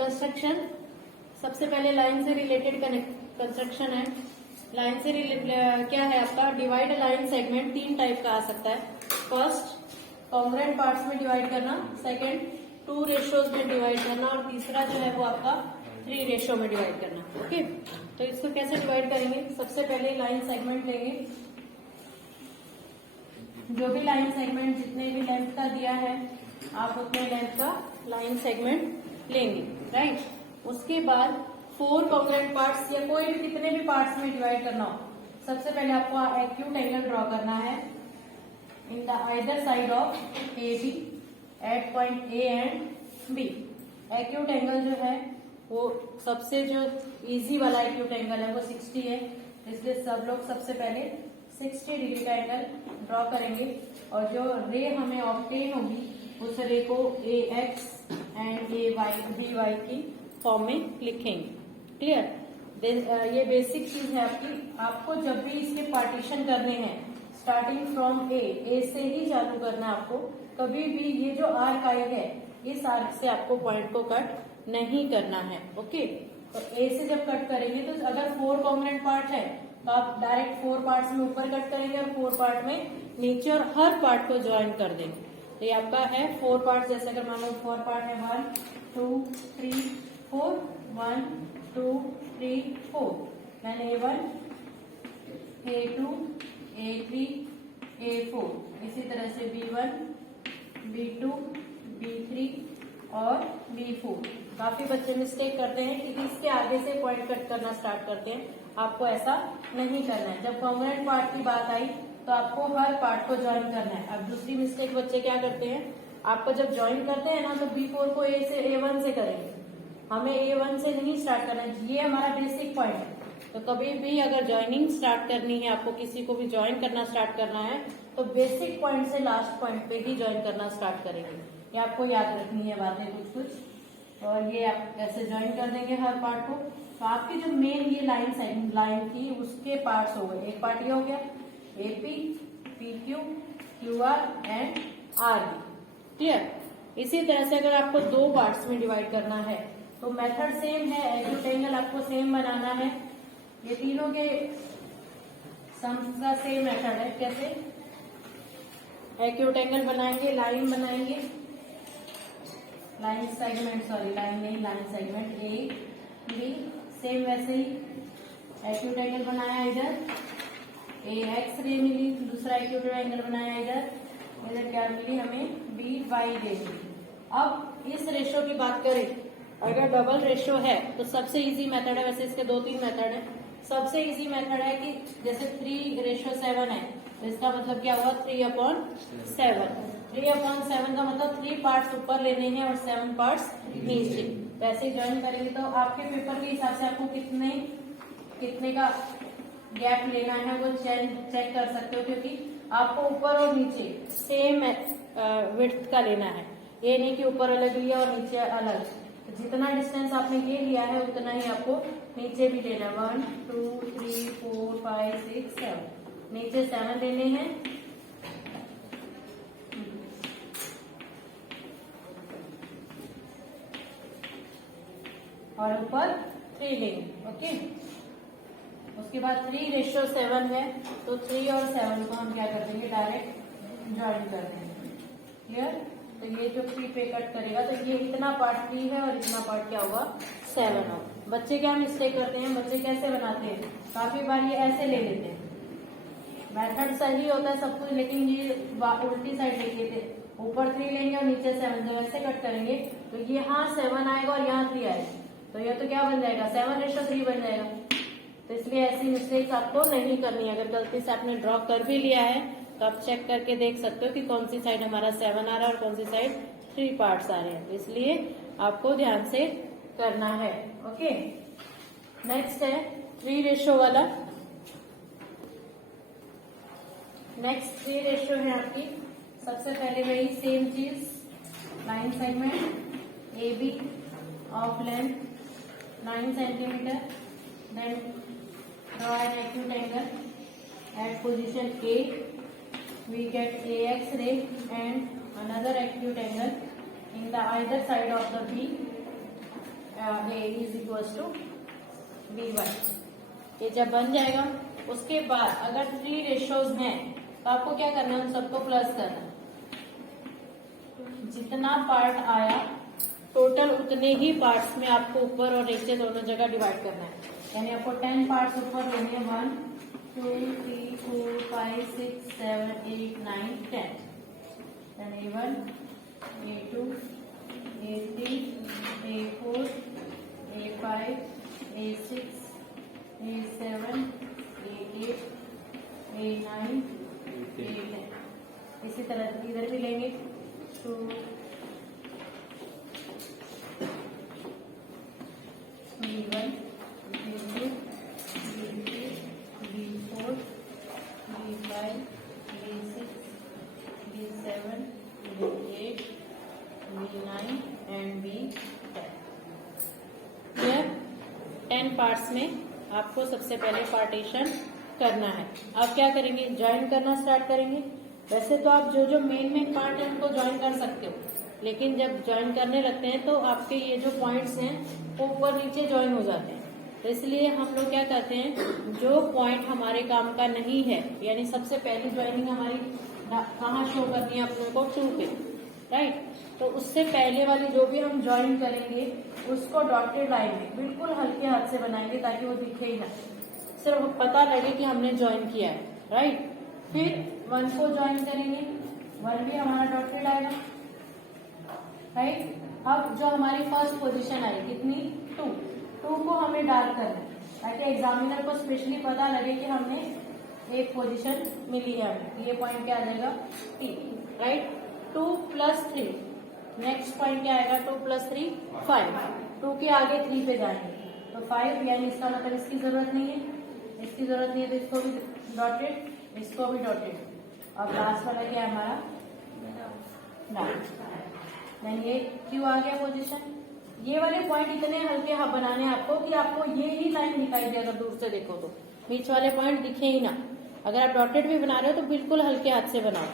Construction, सबसे पहले line से रिलेटेड कंस्ट्रक्शन है। लाइन से क्या है आपका, डिवाइड लाइन सेगमेंट 3 टाइप का आ सकता है। फर्स्ट, कॉन्ग्रुएंट पार्ट्स में डिवाइड करना, सेकंड 2 रेशियोज में डिवाइड करना, और तीसरा जो है वो आपका 3 रेशियो में डिवाइड करना। ओके, तो इसको कैसे डिवाइड करेंगे, सबसे पहले लाइन सेगमेंट लेंगे। जो भी लाइन सेगमेंट जितने भी लेंथ का दिया है आप उतने लेंथ का लाइन सेगमेंट लेंगे, राइट। उसके बाद 4 कॉन्ग्रुएंट पार्ट्स या कोई भी कितने भी पार्ट्स में डिवाइड करना हो, सबसे पहले आपको एक्यूट एंगल ड्रॉ करना है in the either side of A B at point A and B. Acute angle जो है वो सबसे जो इजी वाला एक्यूट एंगल है वो 60 है, इसलिए सब लोग सबसे पहले 60 डिग्री का एंगल ड्रॉ करेंगे, और जो रे हमें ऑब्टेन होगी उस रे को A X and A Y B Y की फॉर्म में लिखेंगे। क्लियर, ये बेसिक चीज है आपकी। आपको जब भी इसके पार्टीशन करने हैं स्टार्टिंग फ्रॉम ए से ही चालू करना है आपको। कभी भी ये जो आर्क आई है इस आर्क से आपको पॉइंट को कट नहीं करना है। ओके, तो ए से जब कट करेंगे तो अगर 4 कॉन्ग्रुएंट पार्ट है तो आप डायरेक्ट 4 पार्ट्स में ऊपर कट करेंगे और 4 पार्ट में नीचे, और हर पार्ट को ज्वाइन कर देंगे। तो ये आपका है 4 पार्ट। जैसे अगर मान लो 4 पार्ट है 1 2 3 4, 1 2 3 4, then A1 A2 A3 A4, इसी तरह से B1 B2 B3 और B4। काफी बच्चे मिस्टेक करते हैं कि इसके आगे से पॉइंट कट करना स्टार्ट करते हैं, आपको ऐसा नहीं करना है। जब कॉन्ग्रुएंट पार्ट की बात आई तो आपको हर पार्ट को ज्वाइन करना है। अब दूसरी मिस्टेक बच्चे क्या करते हैं, आपको जब ज्वाइन करते हैं ना तो B4 को A1 से करेंगे, हमें A1 से नहीं स्टार्ट करना है। ये हमारा बेसिक पॉइंट है। तो कभी भी अगर ज्वाइनिंग स्टार्ट करनी है, आपको किसी को भी ज्वाइन करना स्टार्ट करना है तो बेसिक पॉइंट से लास्ट पॉइंट पे ही ज्वाइन करना स्टार्ट करेंगे। ये आपको याद रखनी है बातें कुछ कुछ, और ये आप कैसे ज्वाइन कर देंगे हर पार्ट को। तो आपकी जो मेन ये लाइन थी उसके पार्ट्स हो गए। एक पार्ट ये हो गया AP PQ QR and RB। Clear, इसी तरह से अगर आपको 2 पार्ट्स में डिवाइड करना है तो मेथड सेम है, एक्यूट एंगल आपको सेम बनाना है। ये तीनों के सम का सेम मेथड है। कैसे, एक्यूट एंगल बनाएंगे, लाइन बनाएंगे, लाइन सेगमेंट, सॉरी लाइन नहीं, line segment A B, same वैसे ही एक्यूट एंगल बनाया इधर, AX रे मिली, दूसरा एक्यूट एंगल बनाया इधर क्या मिली हमें, BY रे मिली। अब इस रेशियो की बात करें, अगर डबल रेशियो है तो सबसे इजी मेथड है, वैसे इसके 2-3 मेथड है। सबसे इजी मेथड है कि जैसे 3:7 है तो इसका मतलब क्या हुआ 3/7। 3/7 का मतलब 3 पार्ट्स ऊपर लेने हैं और 7 पार्ट्स नीचे। वैसे ज्वाइन करेंगे तो आपके पेपर के हिसाब से आपको कितने का गैप लेना है वो चेक कर सकते हो, क्योंकि आपको ऊपर और नीचे सेम विड्थ का लेना है। ये नहीं कि ऊपर अलग लिया और नीचे अलग। जितना डिस्टेंस आपने ये लिया है उतना ही आपको नीचे भी लेना है। 1 2 3 4 5 6 7, नीचे 7 लेने हैं और ऊपर 3 लेंगे। ओके, उसके बाद 3:7 है तो 3 और 7 को हम क्या कर देंगे, डायरेक्ट ज्वाइन कर देंगे। क्लियर, तो ये जो 3 पे कट करेगा तो ये इतना पार्ट 3 है और इतना पार्ट क्या होगा 7 होगा। बच्चे क्या मिस्टेक करते हैं, बच्चे कैसे बनाते हैं, काफी बार ये ऐसे ले लेते हैं। मेथड सही होता है सब कुछ, लेकिन ये उल्टी साइड लेके थे, ऊपर 3 लेंगे और नीचे 7। जब ऐसे कट करेंगे तो यहाँ 7 आएगा और यहाँ 3 आएगा, तो ये तो क्या बन जाएगा 7:3 बन जाएगा। तो इसलिए ऐसी मिस्टेक्स आपको नहीं करनी है। अगर गलती से आपने ड्रॉ कर भी लिया है तो आप चेक करके देख सकते हो कि कौन सी साइड हमारा 7 आ रहा है और कौन सी साइड 3 पार्ट्स आ रहे हैं। इसलिए आपको ध्यान से करना है। ओके, नेक्स्ट है 3 रेशियो वाला। नेक्स्ट 3 रेशियो है आपकी। सबसे पहले वही सेम चीज, line segment AB of length 9 centimetre, then draw an acute angle at position A. We get AX ray and another acute angle in the either side of the B A is equal to B1। ये जब बन जाएगा उसके बाद अगर 3 ratios हैं तो आपको क्या करना है, उन सबको प्लस करना है। जितना पार्ट आया टोटल उतने ही पार्ट्स में आपको ऊपर और नीचे दोनों जगह डिवाइड करना है। यानी आपको 10 पार्ट्स ऊपर लेने हैं, 1 2 3 4 5 6 7 8 9 10। A1 A2 A3 A4 A5 A6 A7 A8 A9 A10। इसी तरह इधर भी लेंगे, 2 B1 B2 B3 B4 B5 B6 B7 B8 B9 and B10। यह 10 पार्ट्स में आपको सबसे पहले पार्टीशन करना है। आप क्या करेंगे, ज्वाइन करना स्टार्ट करेंगे। वैसे तो आप जो जो मेन पार्ट है उनको ज्वाइन कर सकते हो, लेकिन जब ज्वाइन करने लगते हैं तो आपके ये जो पॉइंट्स हैं वो ऊपर नीचे ज्वाइन हो जाते हैं। तो इसलिए हम लोग क्या करते हैं, जो पॉइंट हमारे काम का नहीं है, यानी सबसे पहली ज्वाइनिंग हमारी कहाँ शो करनी है अपने को, 2 पे, राइट। तो उससे पहले वाली जो भी हम ज्वाइन करेंगे उसको डॉटेड लाइन में बिल्कुल हल्के हाथ से बनाएंगे ताकि वो दिखे ही ना, सिर्फ पता लगे कि हमने ज्वाइन किया है, राइट। फिर 1 को ज्वाइन करेंगे, 1 भी हमारा डॉटेड आएगा, राइट। अब जो हमारी फर्स्ट पोजीशन आई कितनी, 2 को हमें डार्क करना है ताकि एग्जामिनर को स्पेशली पता लगे कि हमने एक पोजीशन मिली है हमें। ये पॉइंट क्या आ जाएगा, T, राइट। 2 + 3, नेक्स्ट पॉइंट क्या आएगा, 2 + 3 5। 2 के आगे 3 पे जाएंगे तो 5, यानी इसका मतलब इसकी जरूरत नहीं है, इसकी जरूरत नहीं है तो इसको भी डॉटेड, इसको भी डॉटेड। और लास्ट वाला क्या है हमारा, यानी ये क्यों आ गया पोजीशन। ये वाले पॉइंट इतने हल्के बनाने हैं आपको कि आपको ये ही लाइन दिखाई दे, अगर दूर से देखो तो बीच वाले पॉइंट दिखे ही ना। अगर आप डॉटेड भी बना रहे हो तो बिल्कुल हल्के हाथ से बनाओ,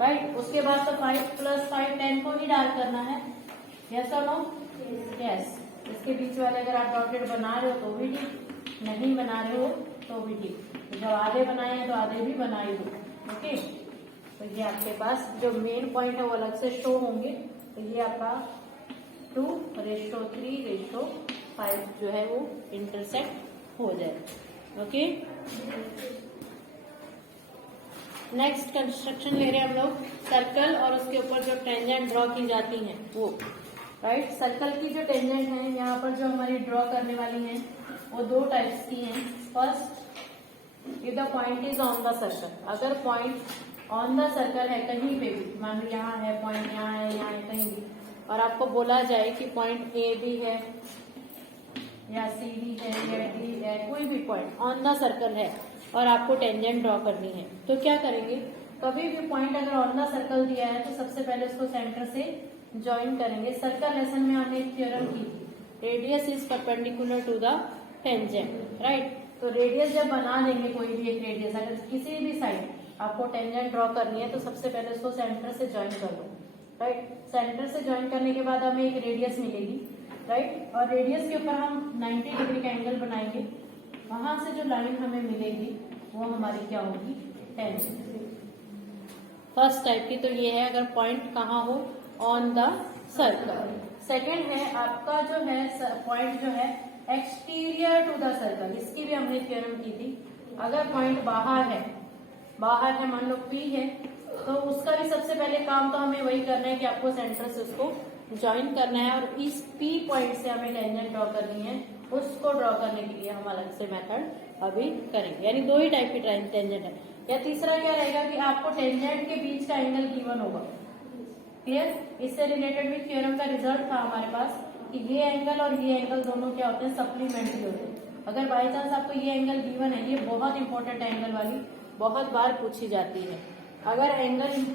राइट। उसके बाद तो 5 + 5 10 को ही डार्क करना है, यस और नो, यस। इसके बीच वाले अगर आप डॉटेड बना रहे हो तो भी ठीक, नहीं बना रहे हो तो भी ठीक। तो जब आधे बनाए हैं तो आधे भी बनाए हो, ओके। तो ये आपके पास जो मेन पॉइंट है वो अलग से शो होंगे। तो ये आपका 2:3:5 जो है वो इंटरसेक्ट हो जाए, ओके। नेक्स्ट कंस्ट्रक्शन ले रहे हैं हम लोग, सर्कल और उसके ऊपर जो टेंजेंट ड्रॉ की जाती हैं वो, राइट। सर्कल की जो टेंजेंट है यहाँ पर जो हमारी ड्रॉ करने वाली है वो 2 टाइप्स की हैं। First, if the point is on the circle, अगर पॉइंट ऑन द सर्कल है कहीं पे भी, मान लो यहाँ है पॉइंट, यहाँ है, यहाँ है, कहीं भी, और आपको बोला जाए कि पॉइंट ए भी है या सी भी है या डी है, कोई भी पॉइंट ऑन द सर्कल है और आपको टेंजेंट ड्रॉ करनी है, तो क्या करेंगे, कभी भी पॉइंट अगर ऑन द सर्कल दिया है तो सबसे पहले उसको सेंटर से ज्वाइन करेंगे। सर्कल लेसन में हमने एक थ्योरम की थी, radius is perpendicular to the tangent, right. तो रेडियस जब बना लेंगे, कोई भी एक रेडियस अगर किसी भी साइड आपको टेंजेंट ड्रॉ करनी है तो सबसे पहले उसको सेंटर से ज्वाइन कर लो, राइट। सेंटर से ज्वाइन करने के बाद हमें एक रेडियस मिलेगी, राइट। और रेडियस के ऊपर हम 90 डिग्री का एंगल बनाएंगे, वहां से जो लाइन हमें मिलेगी वो हमारी क्या होगी, टेंजेंट। फर्स्ट टाइप की तो ये है अगर पॉइंट कहाँ हो, ऑन द सर्कल। सेकेंड है आपका जो है पॉइंट जो है एक्सटीरियर टू द सर्कल, इसकी भी हमने थ्योरम की थी। अगर पॉइंट बाहर है, मान लो P है, तो उसका भी सबसे पहले काम तो हमें वही करना है कि आपको सेंटर से उसको ज्वाइन करना है और इस P पॉइंट से हमें टेंजेंट ड्रॉ करनी है। उसको ड्रॉ करने के लिए हम अलग से मेथड अभी करेंगे, यानी 2 ही टाइप की टेंजेंट है। या तीसरा क्या रहेगा कि आपको टेंजेंट के बीच का एंगल गिवन होगा, क्लियर। इससे रिलेटेड भी थ्योरम का रिजल्ट था हमारे पास कि ये एंगल और ये एंगल दोनों क्या होते हैं, सप्लीमेंट्री होते हैं। अगर बाई चांस आपको ये एंगल गिवन है, ये बहुत इंपॉर्टेंट एंगल वाली बहुत बार पूछी जाती है। अगर एंगल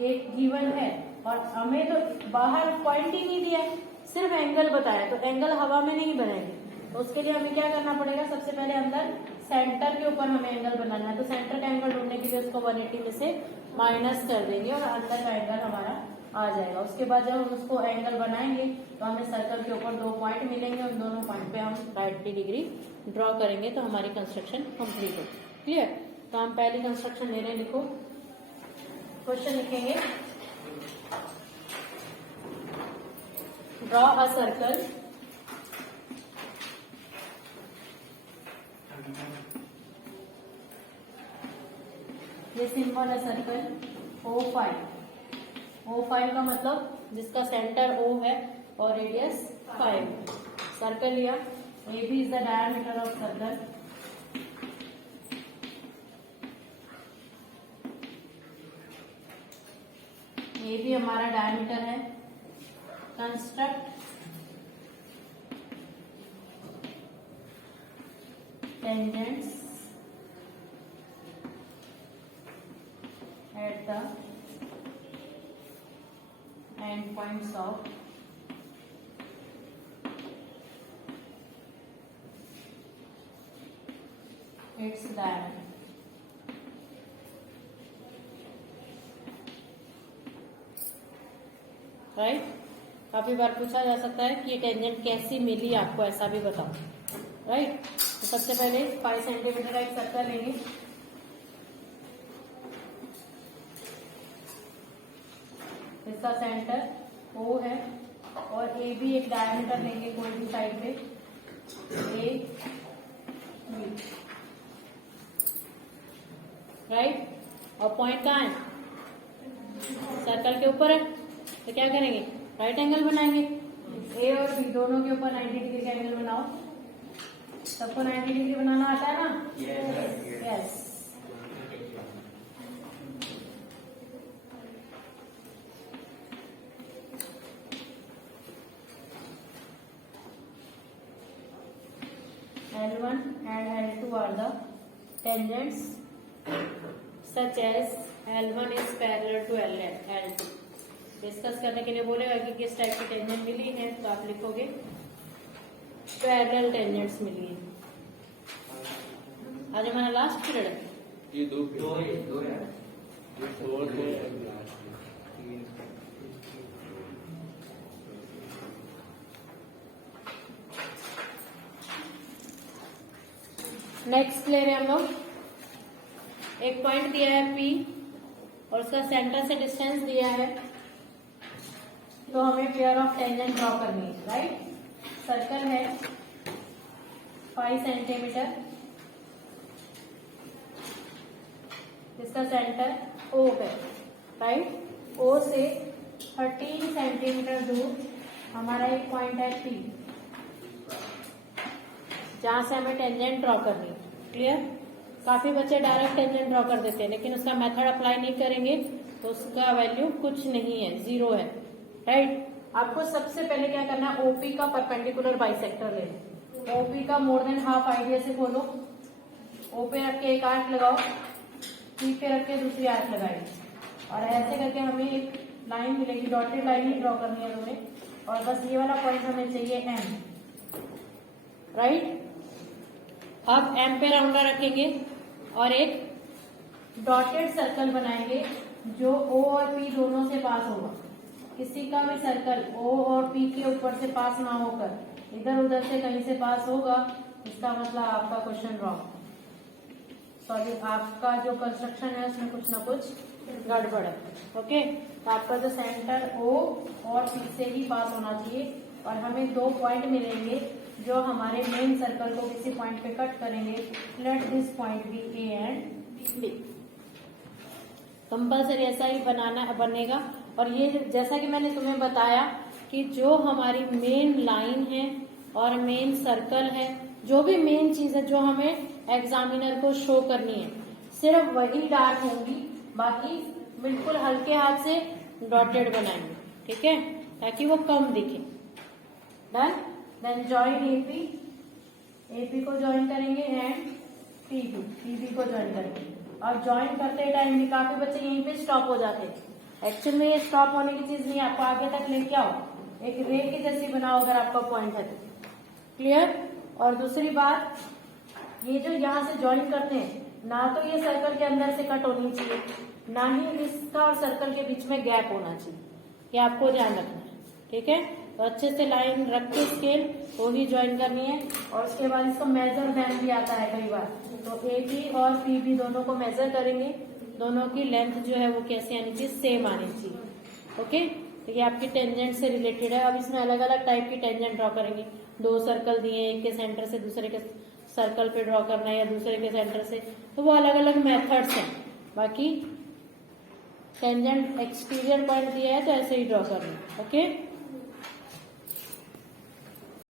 एक गिवन है और हमें तो बाहर पॉइंट ही नहीं दिया है, सिर्फ एंगल बताया, तो एंगल हवा में नहीं बनाएंगे। तो उसके लिए हमें क्या करना पड़ेगा, सबसे पहले अंदर सेंटर के ऊपर हमें एंगल बनाना है। तो सेंटर का एंगल ढूंढने के लिए उसको 180 में से माइनस कर देंगे और अंदर का एंगल हमारा आ जाएगा। उसके बाद जब हम उसको एंगल बनाएंगे तो हमें सर्कल के ऊपर 2 पॉइंट मिलेंगे, उन दोनों पॉइंट पे हम 90 डिग्री ड्रॉ करेंगे तो हमारी कंस्ट्रक्शन कंप्लीट हो। क्लियर? तो हम पहली कंस्ट्रक्शन ले रहे हैं, लिखो। क्वेश्चन लिखेंगे, ड्रॉ अ सर्कल ये सिंपल है सर्कल O5। O5 का मतलब जिसका सेंटर O है और रेडियस 5। सर्कल लिया, AB is the diameter of circle. AB हमारा डायमीटर है। Construct tangents at the end points of its diameter। Right? काफी बार पूछा जा सकता है कि ये टेंजेंट कैसी मिली आपको, ऐसा भी बताओ। राइट? तो सबसे पहले 5 सेंटीमीटर का एक सर्कल लेंगे। इसका सेंटर O है और ए बी एक डायमीटर लेंगे कोई भी साइड पे, A B। राइट? और पॉइंट कहाँ है? सर्कल के ऊपर है, तो क्या करेंगे? राइट एंगल बनाएंगे। A और B दोनों के ऊपर 90 डिग्री का एंगल बनाओ। सबको 90 डिग्री बनाना आता है ना? Yes. L1 and L2 are the tangents such as L1 is parallel to L2। Discuss करने के लिए बोलेगा कि किस टाइप की टेंजेंट मिली है, तो आप लिखोगे पैरेलल टेंजेंट्स मिली है। आज हमारा लास्ट पीरियड है। ये दो है। नेक्स्ट ले रहे हैं हम लोग, एक पॉइंट दिया है P और उसका सेंटर से डिस्टेंस दिया है, तो हमें पेयर ऑफ टेंजेंट ड्रॉ करनी है। राइट? सर्कल है 5 सेंटीमीटर, इसका सेंटर O है। राइट? O से 13 सेंटीमीटर दूर हमारा एक पॉइंट है P, जहां से हमें टेंजेंट ड्रॉ करनी है। क्लियर? काफी बच्चे डायरेक्ट टेंजेंट ड्रॉ कर देते हैं, लेकिन उसका मेथड अप्लाई नहीं करेंगे तो उसका वैल्यू कुछ नहीं है, 0 है। राइट? आपको सबसे पहले क्या करना है? ओपी का परपेंडिकुलर बाइसेक्टर लेना। ओपी का मोर देन हाफ आइडिया से खोलो, ओ पे रख के एक आर्क लगाओ, पी पे रख के दूसरी आर्क लगाएंगे, और ऐसे करके हमें एक लाइन मिलेगी, डॉटेड लाइन ही ड्रॉ करनी है तुम्हें, और बस ये वाला पॉइंट हमें चाहिए M। राइट? अब M पे राउंडर रखेंगे और एक डॉटेड सर्कल बनाएंगे जो O और P दोनों से पास होगा। किसी का भी सर्कल O और P के ऊपर से पास ना होकर इधर उधर से कहीं से पास होगा, इसका मतलब आपका क्वेश्चन रॉन्ग, सॉरी आपका जो कंस्ट्रक्शन है उसमें कुछ ना कुछ गड़बड़ है। ओके? तो आपका जो सेंटर O और P से ही पास होना चाहिए, और हमें 2 पॉइंट मिलेंगे जो हमारे मेन सर्कल को किसी पॉइंट पे कट करेंगे। Let this point B A and B। Compulsory ऐसा ही बनेगा। और ये जैसा कि मैंने तुम्हें बताया कि जो हमारी मेन लाइन है और मेन सर्कल है, जो भी मेन चीज है जो हमें एग्जामिनर को शो करनी है, सिर्फ वही डार्क होंगी, बाकी बिल्कुल हल्के हाथ से डॉटेड बनाएंगे। ठीक है? ताकि वो कम दिखे। डन? देन ज्वाइन एपी को ज्वाइन करेंगे एंड पीबी को ज्वाइन करेंगे। और ज्वाइन करते टाइम भी काफी बच्चे यहीं पे स्टॉप हो जाते हैं। एक्चुअल में ये स्टॉप होने की चीज नहीं, आपको आगे तक लेके आओ, एक रे की जैसी बनाओ अगर आपका पॉइंट है तो। क्लियर? और दूसरी बात, ये जो यहाँ से ज्वाइन करते हैं, ना तो ये सर्कल के अंदर से कट होनी चाहिए, ना ही इसका और सर्कल के बीच में गैप होना चाहिए। ये आपको ध्यान रखना है, ठीक है। तो अच्छे से लाइन रख के स्केल वो ही ज्वाइन करनी है। और उसके बाद इसका मेजर मैन भी आता है कई बार, तो ए बी और पी बी दोनों को मेजर करेंगे, दोनों की लेंथ जो है वो कैसे आनी चाहिए, सेम आनी चाहिए, ओके। तो ये आपकी टेंजेंट से रिलेटेड है। अब इसमें अलग अलग टाइप की टेंजेंट ड्रॉ करेंगे। 2 सर्कल दिए, एक के सेंटर से दूसरे के सर्कल पे ड्रॉ करना है या दूसरे के सेंटर से, तो वो अलग अलग मेथड्स हैं। बाकी टेंजेंट एक्सटीरियर पॉइंट दिया है तो ऐसे ही ड्रॉ करना है, ओके।